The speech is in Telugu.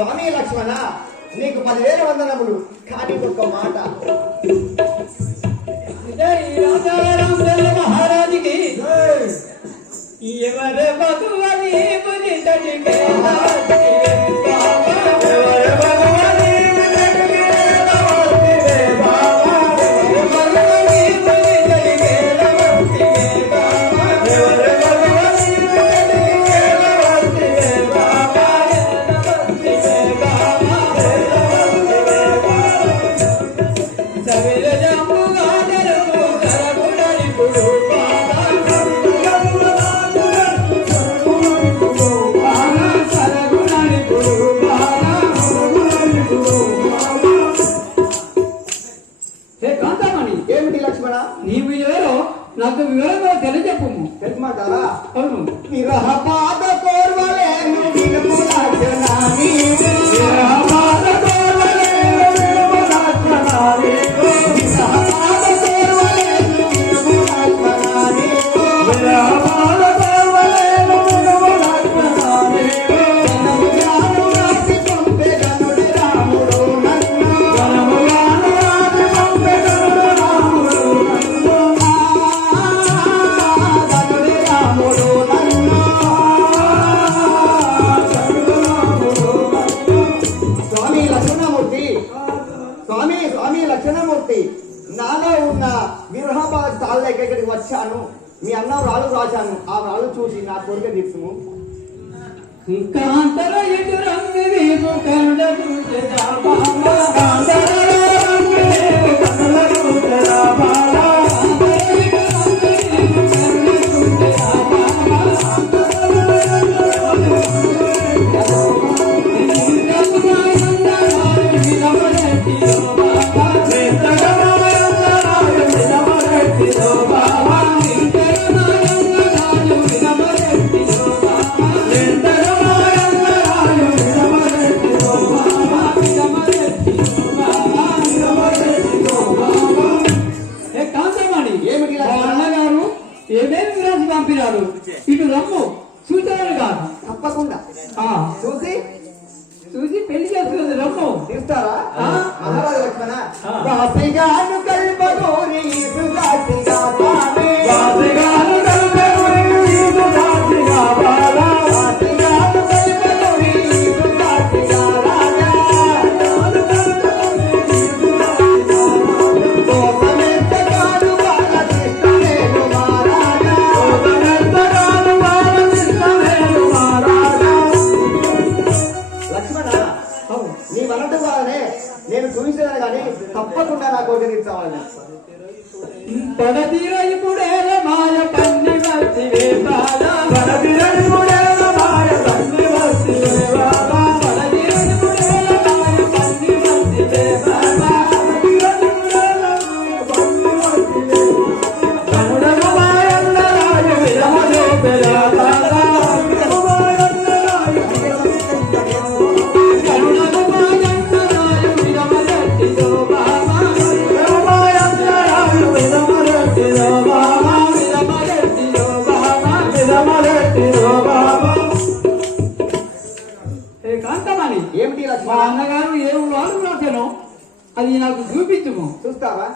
స్వామి లక్ష్మణ నీకు 10,000 వందనములు. కానీ ఒక్క మాట, మహారాజుకి ఎవరు భగవని నాకు వివరంగా తెలియజెప్పు. తెలుసుమంటారా? అవును. విరహ పాద కోర్వలేను వినుము లక్షణాని, విరహ పాద కోర్వలేను వినుము లక్షణాని, విరహ పాద కోర్వలేను వినుము లక్షణాని, విరహ పాద కోర్వలేను వినుము లక్షణాని. జనము గాను రాసి పంపే గనుడి రాముడు నన్ను, జనము గాను రాసి పంపే గనుడి రాముడు నన్ను, స్వామి లక్షణమూర్తి. నాలో ఉన్న విరహబాద్ తాళ్ళ ఇక్కడికి వచ్చాను. మీ అన్న రాళ్ళు రాశాను. ఆ రాళ్ళు చూసి నా కోరిక తీర్చుము. ఏమేమి విరాసి పంపినారు, ఇటు రమ్ము చూసారు కాదు. తప్పకుండా చూసి చూసి పెళ్లి చేసుకున్నది రమ్ము తీస్తారా? మహారాజు లక్ష్మణ వాసిగాను కల్పగోరి సుగాసిగా బాలే, వాసిగాను కల్పగోరి సుగాసిగా బాలా, వాసిగాను కల్పగోరి సుగాసిగా రాజా, వాసిగాను కల్పగోరి సుగాసిగా కోపమెంత కాదు బాల కృష్ణవేణు మహారాజా, కోపమెంత కాదు బాల కృష్ణవేణు మహారాజా. లక్ష్మణ నీ వనట వాళ్ళనే నేను చూపించాను కానీ తప్పకుండా నా కోరిక తీర్చాలని. పడతీరై పుడేల మాయ పన్ని వసివే బాలా, పడతీరై పుడేల మాయ పన్ని వసివే బాలా, పడతీరై పుడేల మాయ పన్ని వసివే బాలా, పడతీరై పుడేల మాయ పన్ని వసివే కనుడగ మాయన్నరాయ విరమదే పెరాదాదా, కనుడగ మాయన్నరాయ ఏమిటి మా అన్నగారు ఏ ఊరు రాశానో అది నాకు చూపించుము. చూస్తావా?